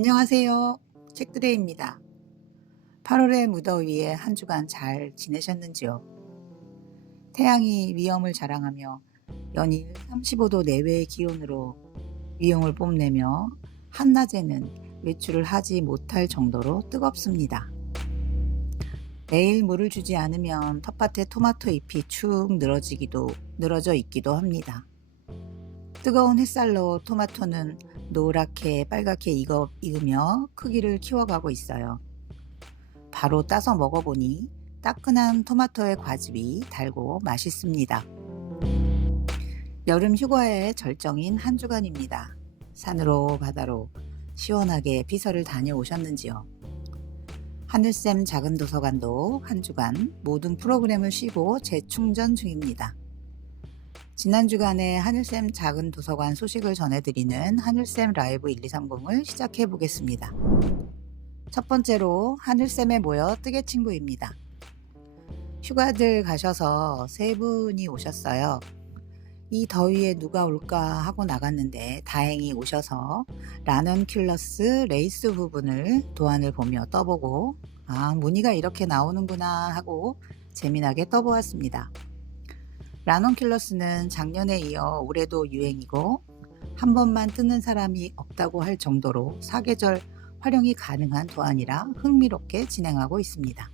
안녕하세요. 책드레입니다. 8월의 무더위에 한 주간 잘 지내셨는지요? 태양이 위험을 자랑하며 연일 35도 내외의 기온으로 위용을 뽐내며 한낮에는 외출을 하지 못할 정도로 뜨겁습니다. 매일 물을 주지 않으면 텃밭에 토마토 잎이 축 늘어져 있기도 합니다. 뜨거운 햇살로 토마토는 노랗게 빨갛게 익으며 크기를 키워가고 있어요. 바로 따서 먹어보니 따끈한 토마토의 과즙이 달고 맛있습니다. 여름 휴가의 절정인 한 주간입니다. 산으로 바다로 시원하게 피서를 다녀오셨는지요? 하늘샘 작은 도서관도 한 주간 모든 프로그램을 쉬고 재충전 중입니다. 지난 주간에 하늘샘 작은 도서관 소식을 전해드리는 하늘샘 라이브 1230을 시작해 보겠습니다. 첫 번째로 하늘샘에 모여 뜨개 친구입니다. 휴가들 가셔서 세 분이 오셨어요. 이 더위에 누가 올까 하고 나갔는데 다행히 오셔서 라넌큘러스 레이스 부분을 도안을 보며 떠보고 무늬가 이렇게 나오는구나 하고 재미나게 떠보았습니다. 라넌큘러스는 작년에 이어 올해도 유행이고 한 번만 뜨는 사람이 없다고 할 정도로 사계절 활용이 가능한 도안이라 흥미롭게 진행하고 있습니다.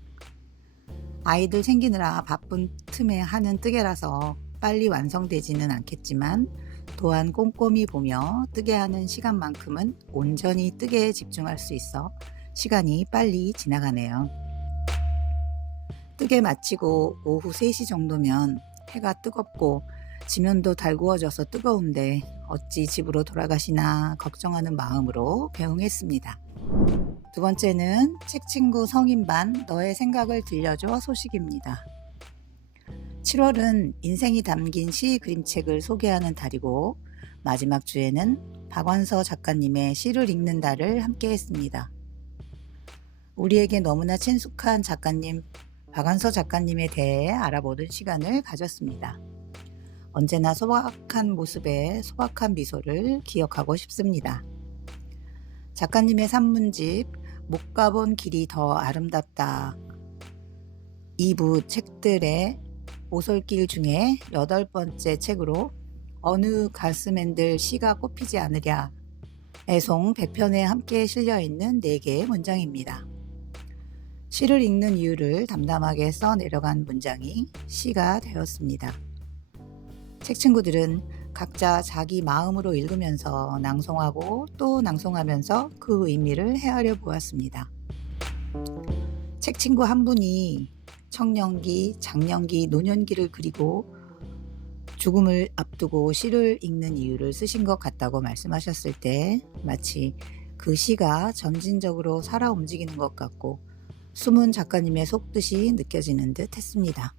아이들 챙기느라 바쁜 틈에 하는 뜨개라서 빨리 완성되지는 않겠지만 도안 꼼꼼히 보며 뜨개하는 시간만큼은 온전히 뜨개에 집중할 수 있어 시간이 빨리 지나가네요. 뜨개 마치고 오후 3시 정도면 해가 뜨겁고 지면도 달구어져서 뜨거운데 어찌 집으로 돌아가시나 걱정하는 마음으로 배웅했습니다. 두 번째는 책친구 성인반 너의 생각을 들려줘 소식입니다. 7월은 인생이 담긴 시 그림책을 소개하는 달이고 마지막 주에는 박완서 작가님의 시를 읽는 달을 함께 했습니다. 우리에게 너무나 친숙한 작가님 박완서 작가님에 대해 알아보는 시간을 가졌습니다. 언제나 소박한 모습에 소박한 미소를 기억하고 싶습니다. 작가님의 산문집 못 가본 길이 더 아름답다 2부 책들의 오솔길 중에 8번째 책으로 어느 가슴엔들 시가 꼽히지 않으랴 애송 100편에 함께 실려있는 4개의 문장입니다. 시를 읽는 이유를 담담하게 써내려간 문장이 시가 되었습니다. 책 친구들은 각자 자기 마음으로 읽으면서 낭송하고 또 낭송하면서 그 의미를 헤아려 보았습니다. 책 친구 한 분이 청년기, 장년기, 노년기를 그리고 죽음을 앞두고 시를 읽는 이유를 쓰신 것 같다고 말씀하셨을 때 마치 그 시가 점진적으로 살아 움직이는 것 같고 숨은 작가님의 속뜻이 느껴지는 듯 했습니다.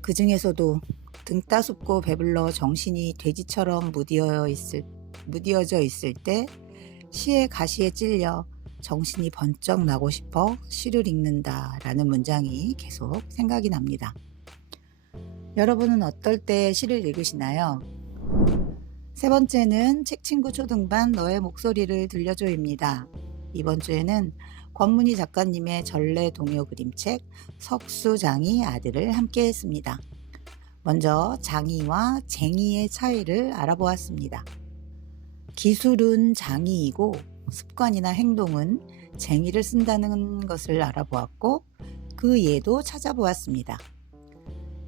그 중에서도 등 따숩고 배불러 정신이 돼지처럼 무디어져 있을 때 시의 가시에 찔려 정신이 번쩍 나고 싶어 시를 읽는다 라는 문장이 계속 생각이 납니다. 여러분은 어떨 때 시를 읽으시나요? 세 번째는 책친구 초등반 너의 목소리를 들려줘입니다. 이번 주에는 권문희 작가님의 전래 동요 그림책 석수장이 아들을 함께 했습니다. 먼저 장이와 쟁이의 차이를 알아보았습니다. 기술은 장이이고 습관이나 행동은 쟁이를 쓴다는 것을 알아보았고 그 예도 찾아보았습니다.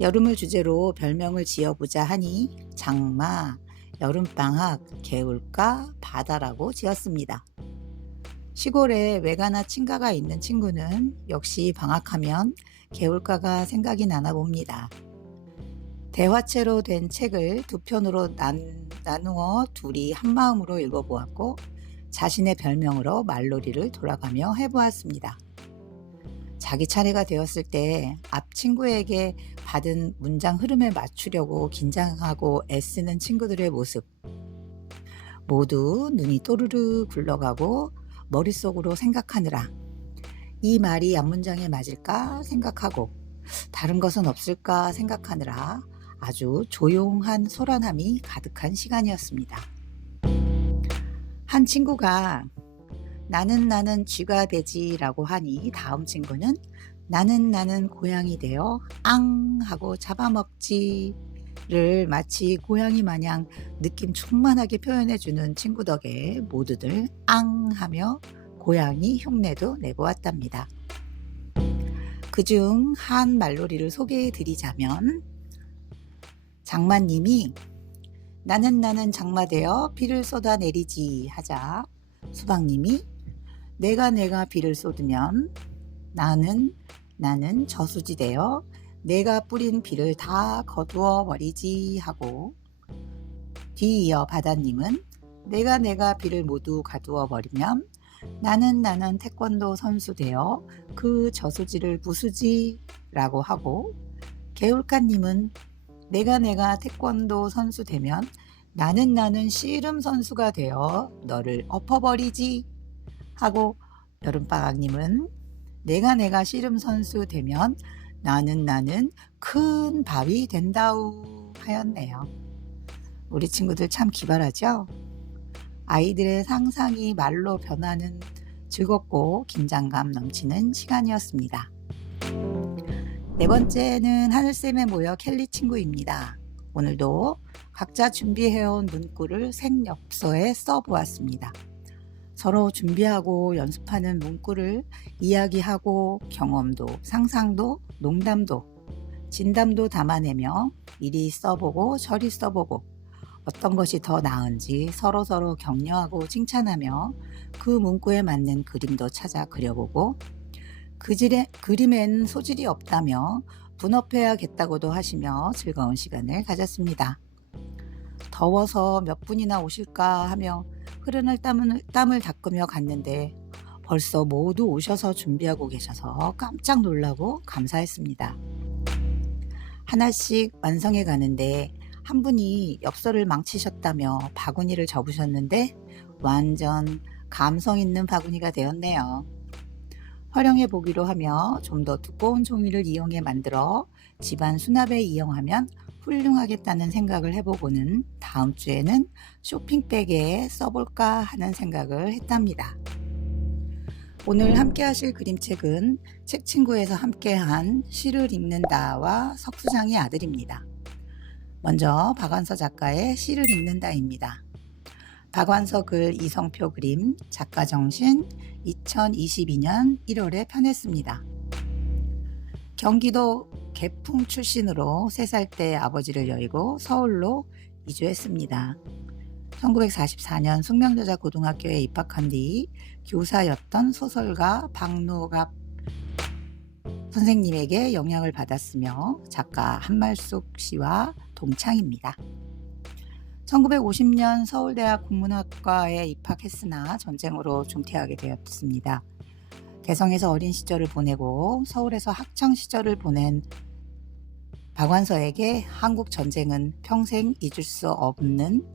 여름을 주제로 별명을 지어보자 하니 장마, 여름방학, 개울가, 바다라고 지었습니다. 시골에 외가나 친가가 있는 친구는 역시 방학하면 개울가가 생각이 나나 봅니다. 대화체로 된 책을 2편으로 나누어 둘이 한마음으로 읽어보았고 자신의 별명으로 말놀이를 돌아가며 해보았습니다. 자기 차례가 되었을 때 앞 친구에게 받은 문장 흐름에 맞추려고 긴장하고 애쓰는 친구들의 모습 모두 눈이 또르르 굴러가고 머릿속으로 생각하느라 이 말이 앞문장에 맞을까 생각하고 다른 것은 없을까 생각하느라 아주 조용한 소란함이 가득한 시간이었습니다. 한 친구가 나는 쥐가 되지라고 하니 다음 친구는 나는 고양이 되어 앙 하고 잡아먹지를 마치 고양이 마냥 느낌 충만하게 표현해주는 친구 덕에 모두들 앙 하며 고양이 흉내도 내보았답니다. 그중 한 말놀이를 소개해 드리자면 장마님이 나는 장마되어 비를 쏟아내리지 하자 수박님이 내가 비를 쏟으면 나는 저수지 되어 내가 뿌린 비를 다 거두어 버리지 하고 뒤이어 바다님은 내가 비를 모두 가두어 버리면 나는 태권도 선수 되어 그 저수지를 부수지 라고 하고 개울가님은 내가 태권도 선수 되면 나는 씨름 선수가 되어 너를 엎어버리지 하고 여름방학님은 내가 씨름 선수 되면 나는 큰 바위 된다우 하였네요. 우리 친구들 참 기발하죠? 아이들의 상상이 말로 변하는 즐겁고 긴장감 넘치는 시간이었습니다. 네 번째는 하늘쌤에 모여 켈리 친구입니다. 오늘도 각자 준비해온 문구를 생엽서에 써보았습니다. 서로 준비하고 연습하는 문구를 이야기하고 경험도, 상상도, 농담도, 진담도 담아내며 이리 써보고 저리 써보고 어떤 것이 더 나은지 서로 격려하고 칭찬하며 그 문구에 맞는 그림도 찾아 그려보고 그림엔 소질이 없다며 분업해야겠다고도 하시며 즐거운 시간을 가졌습니다. 더워서 몇 분이나 오실까 하며 흐르는 땀을 닦으며 갔는데 벌써 모두 오셔서 준비하고 계셔서 깜짝 놀라고 감사했습니다. 하나씩 완성해 가는데 한 분이 엽서를 망치셨다며 바구니를 접으셨는데 완전 감성 있는 바구니가 되었네요. 활용해 보기로 하며 좀 더 두꺼운 종이를 이용해 만들어 집안 수납에 이용하면 훌륭하겠다는 생각을 해보고는 다음 주에는 쇼핑백에 써볼까 하는 생각을 했답니다. 오늘 함께 하실 그림책은 책친구에서 함께한 시를 읽는다와 석수장의 아들입니다. 먼저 박완서 작가의 시를 읽는다입니다. 박완서 글 이성표 그림 작가정신 2022년 1월에 편했습니다. 경기도 개풍 출신으로 3살 때 아버지를 여의고 서울로 이주했습니다. 1944년 숙명여자고등학교에 입학한 뒤 교사였던 소설가 박노갑 선생님에게 영향을 받았으며 작가 한말숙 씨와 동창입니다. 1950년 서울대학 국문학과에 입학했으나 전쟁으로 중퇴하게 되었습니다. 개성에서 어린 시절을 보내고 서울에서 학창 시절을 보낸 박완서에게 한국 전쟁은 평생 잊을 수 없는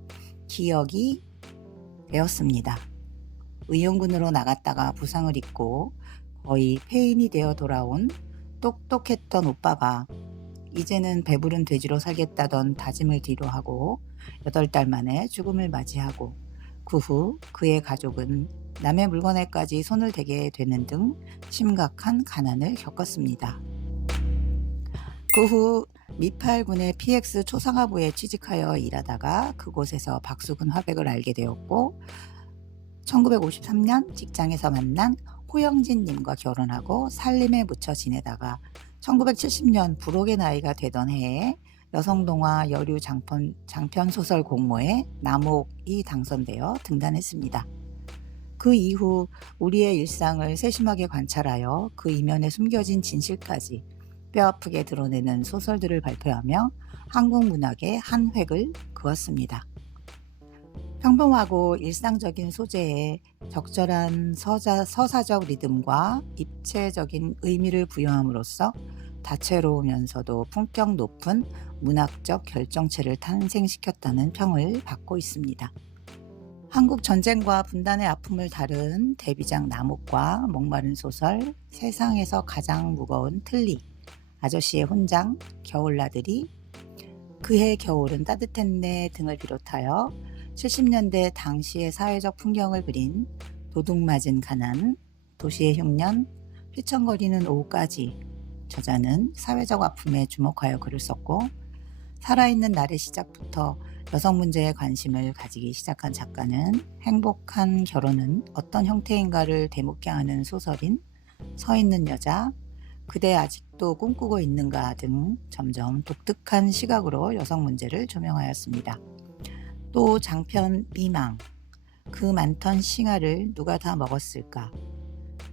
기억이 되었습니다. 의용군으로 나갔다가 부상을 입고 거의 폐인이 되어 돌아온 똑똑했던 오빠가 이제는 배부른 돼지로 살겠다던 다짐을 뒤로하고 8달 만에 죽음을 맞이하고 그 후 그의 가족은 남의 물건에까지 손을 대게 되는 등 심각한 가난을 겪었습니다. 그 후 미팔군의 PX 초상화부에 취직하여 일하다가 그곳에서 박수근 화백을 알게 되었고 1953년 직장에서 만난 호영진님과 결혼하고 살림에 묻혀 지내다가 1970년 불혹의 나이가 되던 해에 여성동화 여류 장편소설 공모에 남옥이 당선되어 등단했습니다. 그 이후 우리의 일상을 세심하게 관찰하여 그 이면에 숨겨진 진실까지 뼈아프게 드러내는 소설들을 발표하며 한국 문학의 한 획을 그었습니다. 평범하고 일상적인 소재에 적절한 서사적 리듬과 입체적인 의미를 부여함으로써 다채로우면서도 품격 높은 문학적 결정체를 탄생시켰다는 평을 받고 있습니다. 한국 전쟁과 분단의 아픔을 다룬 데뷔작 남옥과 목마른 소설 세상에서 가장 무거운 틀니, 아저씨의 훈장, 겨울나들이, 그해 겨울은 따뜻했네 등을 비롯하여 70년대 당시의 사회적 풍경을 그린 도둑맞은 가난, 도시의 흉년, 휘청거리는 오후까지 저자는 사회적 아픔에 주목하여 글을 썼고, 살아있는 날의 시작부터 여성 문제에 관심을 가지기 시작한 작가는 행복한 결혼은 어떤 형태인가를 되묻게 하는 소설인 서 있는 여자, 그대 아직도 꿈꾸고 있는가 등 점점 독특한 시각으로 여성 문제를 조명하였습니다. 또 장편 미망, 그 많던 싱아를 누가 다 먹었을까,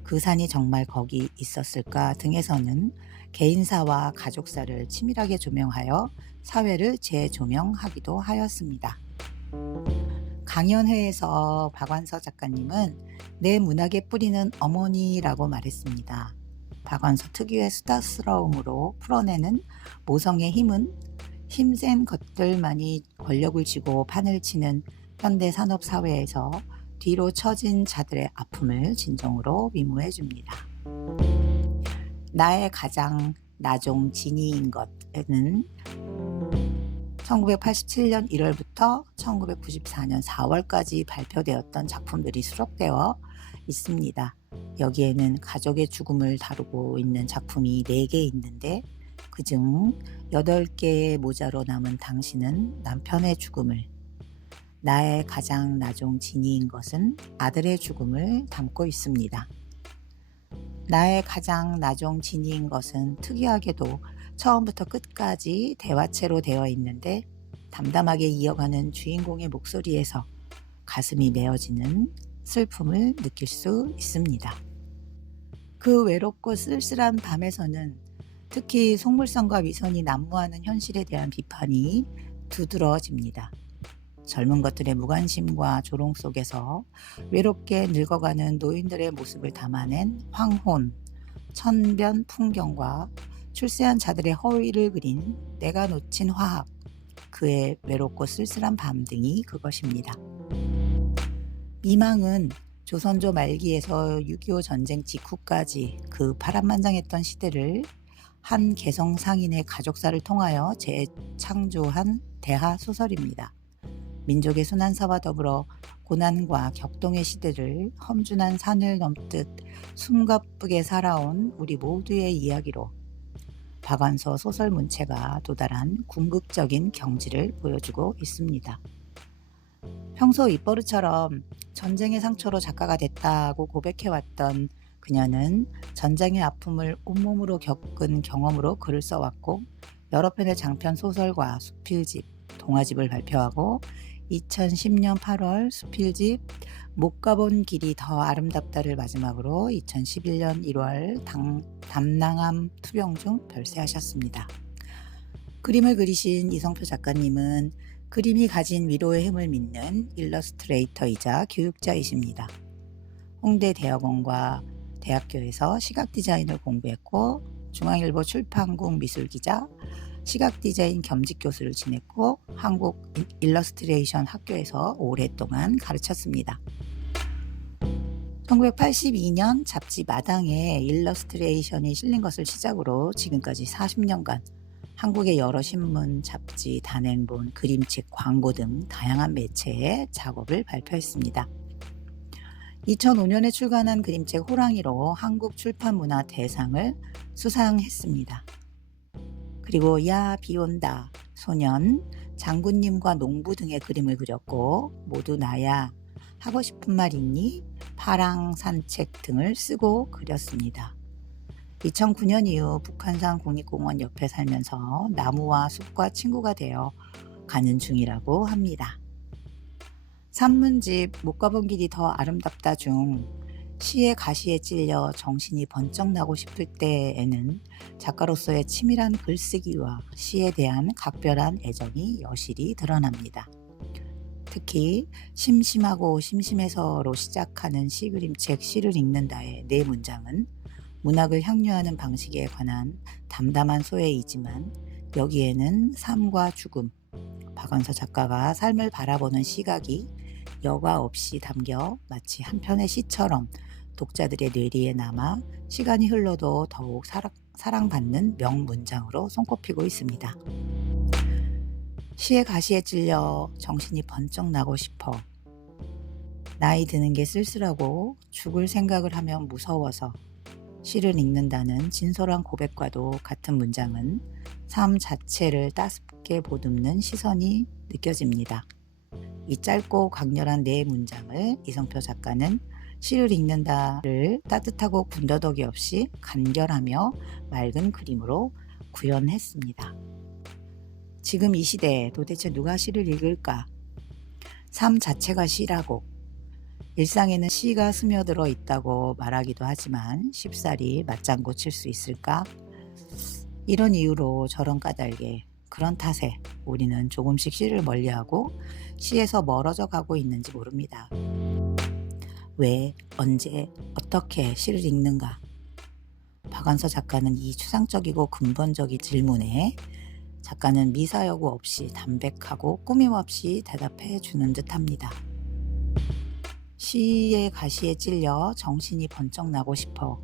그 산이 정말 거기 있었을까 등에서는 개인사와 가족사를 치밀하게 조명하여 사회를 재조명하기도 하였습니다. 강연회에서 박완서 작가님은 내 문학의 뿌리는 어머니라고 말했습니다. 박완서 특유의 수다스러움으로 풀어내는 모성의 힘은 힘센 것들만이 권력을 쥐고 판을 치는 현대 산업 사회에서 뒤로 처진 자들의 아픔을 진정으로 위무해 줍니다. 나의 가장 나종 진이인 것에는 1987년 1월부터 1994년 4월까지 발표되었던 작품들이 수록되어 있습니다. 여기에는 가족의 죽음을 다루고 있는 작품이 4개 있는데, 그중 8개의 모자로 남은 당신은 남편의 죽음을, 나의 가장 나종 진이인 것은 아들의 죽음을 담고 있습니다. 나의 가장 나종 진이인 것은 특이하게도 처음부터 끝까지 대화체로 되어 있는데, 담담하게 이어가는 주인공의 목소리에서 가슴이 메어지는 슬픔을 느낄 수 있습니다. 그 외롭고 쓸쓸한 밤에서는 특히 속물성과 위선이 난무하는 현실에 대한 비판이 두드러집니다. 젊은 것들의 무관심과 조롱 속에서 외롭게 늙어가는 노인들의 모습을 담아낸 황혼, 천변 풍경과 출세한 자들의 허위를 그린 내가 놓친 화합, 그의 외롭고 쓸쓸한 밤 등이 그것입니다. 미망은 조선조 말기에서 6.25 전쟁 직후까지 그 파란만장했던 시대를 한 개성 상인의 가족사를 통하여 재창조한 대하 소설입니다. 민족의 순환사와 더불어 고난과 격동의 시대를 험준한 산을 넘듯 숨가쁘게 살아온 우리 모두의 이야기로 박완서 소설 문체가 도달한 궁극적인 경지를 보여주고 있습니다. 평소 입버릇처럼 전쟁의 상처로 작가가 됐다고 고백해왔던 그녀는 전쟁의 아픔을 온몸으로 겪은 경험으로 글을 써왔고, 여러 편의 장편 소설과 수필집, 동화집을 발표하고 2010년 8월 수필집 못 가본 길이 더 아름답다를 마지막으로 2011년 1월 담낭암 투병 중 별세하셨습니다. 그림을 그리신 이성표 작가님은 그림이 가진 위로의 힘을 믿는 일러스트레이터이자 교육자이십니다. 홍대 대학원과 대학교에서 시각 디자인을 공부했고, 중앙일보 출판국 미술기자, 시각 디자인 겸직 교수를 지냈고, 한국 일러스트레이션 학교에서 오랫동안 가르쳤습니다. 1982년 잡지 마당에 일러스트레이션이 실린 것을 시작으로 지금까지 40년간 한국의 여러 신문, 잡지, 단행본, 그림책, 광고 등 다양한 매체에 작업을 발표했습니다. 2005년에 출간한 그림책 호랑이로 한국 출판문화 대상을 수상했습니다. 그리고 야 비온다, 소년, 장군님과 농부 등의 그림을 그렸고, 모두 나야, 하고 싶은 말 있니, 파랑 산책 등을 쓰고 그렸습니다. 2009년 이후 북한산 국립공원 옆에 살면서 나무와 숲과 친구가 되어 가는 중이라고 합니다. 산문집 못 가본 길이 더 아름답다 중 시의 가시에 찔려 정신이 번쩍 나고 싶을 때에는 작가로서의 치밀한 글쓰기와 시에 대한 각별한 애정이 여실히 드러납니다. 특히 심심하고 심심해서로 시작하는 시그림책 시를 읽는다의 4문장은 문학을 향유하는 방식에 관한 담담한 소회이지만, 여기에는 삶과 죽음, 박완서 작가가 삶을 바라보는 시각이 여과 없이 담겨 마치 한 편의 시처럼 독자들의 뇌리에 남아 시간이 흘러도 더욱 사랑받는 명문장으로 손꼽히고 있습니다. 시의 가시에 찔려 정신이 번쩍 나고 싶어. 나이 드는 게 쓸쓸하고 죽을 생각을 하면 무서워서 시를 읽는다는 진솔한 고백과도 같은 문장은 삶 자체를 따숩게 보듬는 시선이 느껴집니다. 이 짧고 강렬한 네 문장을 이성표 작가는 시를 읽는다를 따뜻하고 군더더기 없이 간결하며 맑은 그림으로 구현했습니다. 지금 이 시대에 도대체 누가 시를 읽을까? 삶 자체가 시라고, 일상에는 시가 스며들어 있다고 말하기도 하지만 쉽사리 맞장구 칠 수 있을까? 이런 이유로 저런 까닭에, 그런 탓에 우리는 조금씩 시를 멀리하고 시에서 멀어져 가고 있는지 모릅니다. 왜, 언제, 어떻게 시를 읽는가? 박완서 작가는 이 추상적이고 근본적인 질문에 작가는 미사여구 없이 담백하고 꾸밈 없이 대답해 주는 듯합니다. 시의 가시에 찔려 정신이 번쩍 나고 싶어.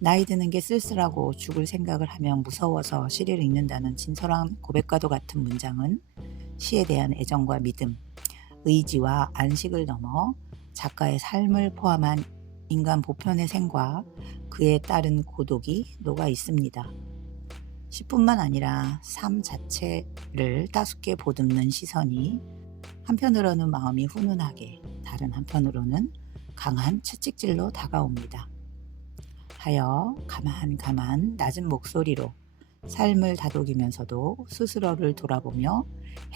나이 드는 게 쓸쓸하고 죽을 생각을 하면 무서워서 시를 읽는다는 진솔한 고백과도 같은 문장은 시에 대한 애정과 믿음, 의지와 안식을 넘어 작가의 삶을 포함한 인간 보편의 생과 그에 따른 고독이 녹아 있습니다. 시뿐만 아니라 삶 자체를 따숩게 보듬는 시선이 한편으로는 마음이 훈훈하게, 다른 한편으로는 강한 채찍질로 다가옵니다. 하여 가만 낮은 목소리로 삶을 다독이면서도 스스로를 돌아보며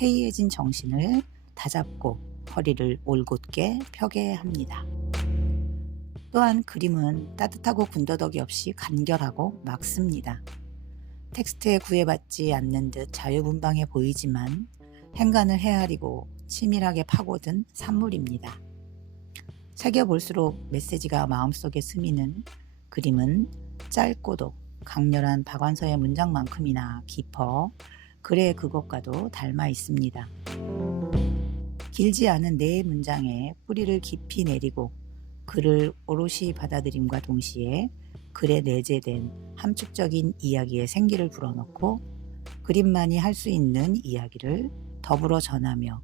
해이해진 정신을 다잡고 허리를 올곧게 펴게 합니다. 또한 그림은 따뜻하고 군더더기 없이 간결하고 맑습니다. 텍스트에 구애받지 않는 듯 자유분방해 보이지만 행간을 헤아리고 치밀하게 파고든 산물입니다. 새겨볼수록 메시지가 마음속에 스미는 그림은 짧고도 강렬한 박완서의 문장만큼이나 깊어 글의 그것과도 닮아 있습니다. 길지 않은 네 문장에 뿌리를 깊이 내리고 글을 오롯이 받아들임과 동시에 글에 내재된 함축적인 이야기의 생기를 불어넣고 그림만이 할 수 있는 이야기를 더불어 전하며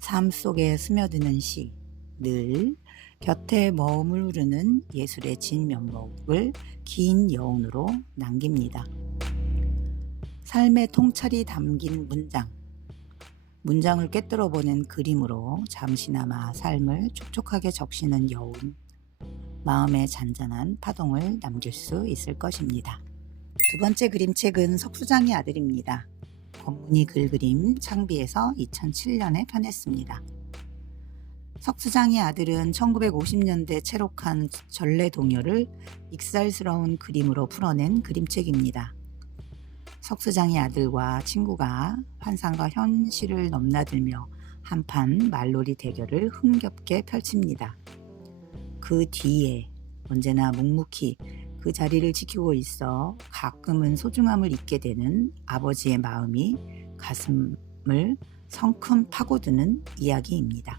삶 속에 스며드는 시, 늘 곁에 머무르는 예술의 진면목을 긴 여운으로 남깁니다. 삶의 통찰이 담긴 문장을 꿰뚫어보는 그림으로 잠시나마 삶을 촉촉하게 적시는 여운, 마음의 잔잔한 파동을 남길 수 있을 것입니다. 두 번째 그림책은 석수장의 아들입니다. 권문희 글그림 창비에서 2007년에 편했습니다. 석수장의 아들은 1950년대 채록한 전래동요를 익살스러운 그림으로 풀어낸 그림책입니다. 석수장의 아들과 친구가 환상과 현실을 넘나들며 한판 말놀이 대결을 흥겹게 펼칩니다. 그 뒤에 언제나 묵묵히 그 자리를 지키고 있어 가끔은 소중함을 잊게 되는 아버지의 마음이 가슴을 성큼 파고드는 이야기입니다.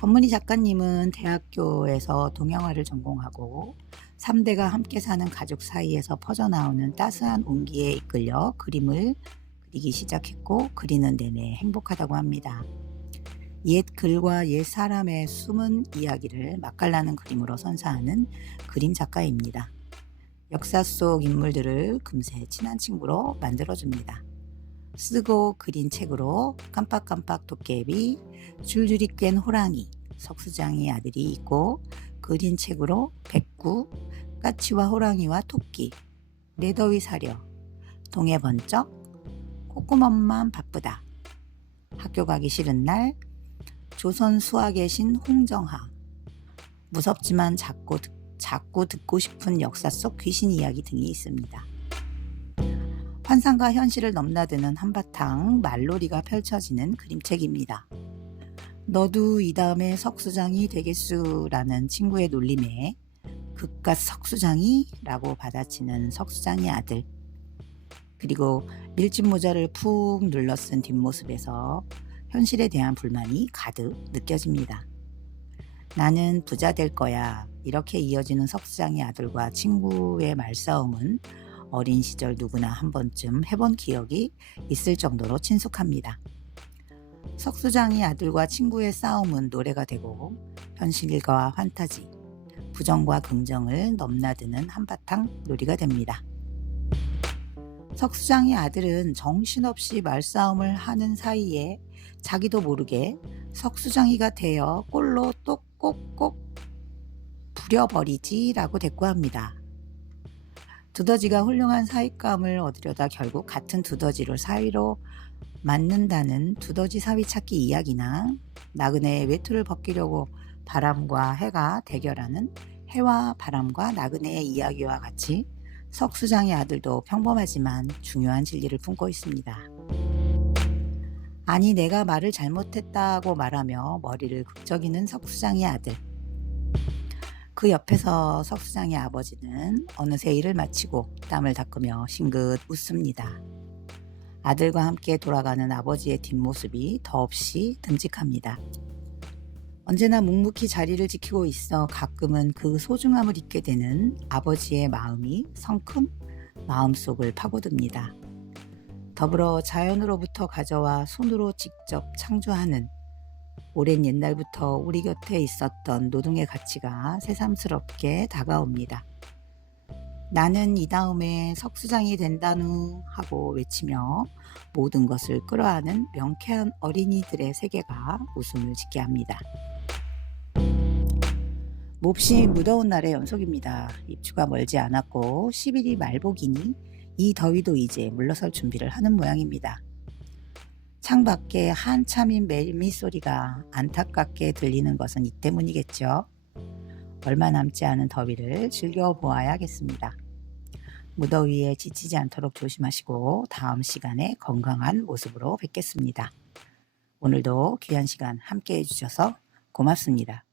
권문희 작가님은 대학교에서 동양화를 전공하고 3대가 함께 사는 가족 사이에서 퍼져나오는 따스한 온기에 이끌려 그림을 그리기 시작했고 그리는 내내 행복하다고 합니다. 옛 글과 옛 사람의 숨은 이야기를 맛깔나는 그림으로 선사하는 그림 작가입니다. 역사 속 인물들을 금세 친한 친구로 만들어줍니다. 쓰고 그린 책으로 깜빡깜빡 도깨비, 줄줄이 깬 호랑이, 석수장의 아들이 있고 그린 책으로 백구, 까치와 호랑이와 토끼, 내더위 사려, 동해 번쩍, 콧구멍만 바쁘다, 학교 가기 싫은 날, 조선 수학의 신 홍정하, 무섭지만 자꾸 듣고 싶은 역사 속 귀신 이야기 등이 있습니다. 환상과 현실을 넘나드는 한바탕 말놀이가 펼쳐지는 그림책입니다. 너도 이 다음에 석수장이 되겠수라는 친구의 놀림에 그깟 석수장이? 라고 받아치는 석수장의 아들, 그리고 밀짚 모자를 푹 눌러 쓴 뒷모습에서 현실에 대한 불만이 가득 느껴집니다. 나는 부자 될 거야. 이렇게 이어지는 석수장의 아들과 친구의 말싸움은 어린 시절 누구나 한 번쯤 해본 기억이 있을 정도로 친숙합니다. 석수장이 아들과 친구의 싸움은 노래가 되고 현실과 환타지, 부정과 긍정을 넘나드는 한바탕 놀이가 됩니다. 석수장의 아들은 정신없이 말싸움을 하는 사이에 자기도 모르게 석수장이가 되어 꼴로 또 꼭꼭 부려버리지라고 대꾸합니다. 두더지가 훌륭한 사윗감을 얻으려다 결국 같은 두더지로 사위로 맞는다는 두더지 사위 찾기 이야기나 나그네의 외투를 벗기려고 바람과 해가 대결하는 해와 바람과 나그네의 이야기와 같이 석수장의 아들도 평범하지만 중요한 진리를 품고 있습니다. 아니 내가 말을 잘못했다고 말하며 머리를 극적이는 석수장의 아들. 그 옆에서 석수장의 아버지는 어느새 일을 마치고 땀을 닦으며 싱긋 웃습니다. 아들과 함께 돌아가는 아버지의 뒷모습이 더없이 듬직합니다. 언제나 묵묵히 자리를 지키고 있어 가끔은 그 소중함을 잊게 되는 아버지의 마음이 성큼 마음속을 파고듭니다. 더불어 자연으로부터 가져와 손으로 직접 창조하는 오랜 옛날부터 우리 곁에 있었던 노동의 가치가 새삼스럽게 다가옵니다. 나는 이 다음에 석수장이 된다누 하고 외치며 모든 것을 끌어안은 명쾌한 어린이들의 세계가 웃음을 짓게 합니다. 몹시 무더운 날의 연속입니다. 입추가 멀지 않았고 10일이 말복이니 이 더위도 이제 물러설 준비를 하는 모양입니다. 창밖에 한참인 매미소리가 안타깝게 들리는 것은 이 때문이겠죠. 얼마 남지 않은 더위를 즐겨보아야겠습니다. 무더위에 지치지 않도록 조심하시고 다음 시간에 건강한 모습으로 뵙겠습니다. 오늘도 귀한 시간 함께 해주셔서 고맙습니다.